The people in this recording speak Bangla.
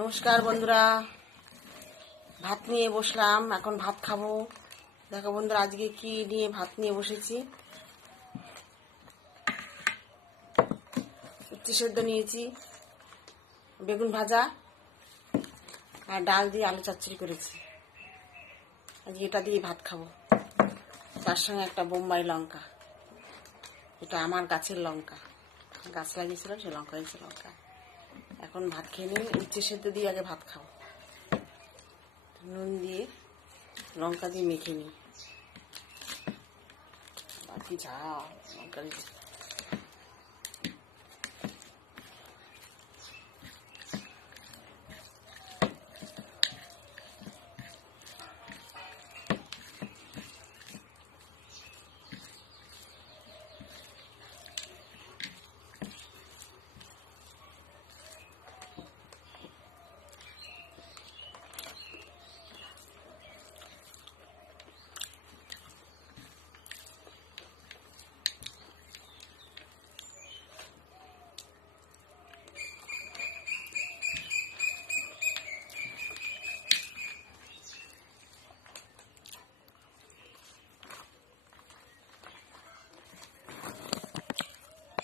নমস্কার বন্ধুরা, ভাত নিয়ে বসলাম। এখন ভাত খাবো। দেখো বন্ধুরা, আজকে কি নিয়ে ভাত নিয়ে বসেছি। উচ্ছে সেদ্ধ নিয়েছি, বেগুন ভাজা আর ডাল দিয়ে আলু চচ্চড়ি করেছি। আজকে এটা দিয়ে ভাত খাবো। তার সঙ্গে একটা বোম্বাই লঙ্কা, এটা আমার গাছের লঙ্কা, গাছ লাগিয়েছিলাম, সে লঙ্কা হয়েছে লঙ্কা। এখন ভাত খেয়ে নিই। উচ্ছে সেদ্ধ দিয়ে আগে ভাত খাবো, নুন দিয়ে লঙ্কা দিয়ে মেখে নিই। বাকি ঝাল লঙ্কা দিয়ে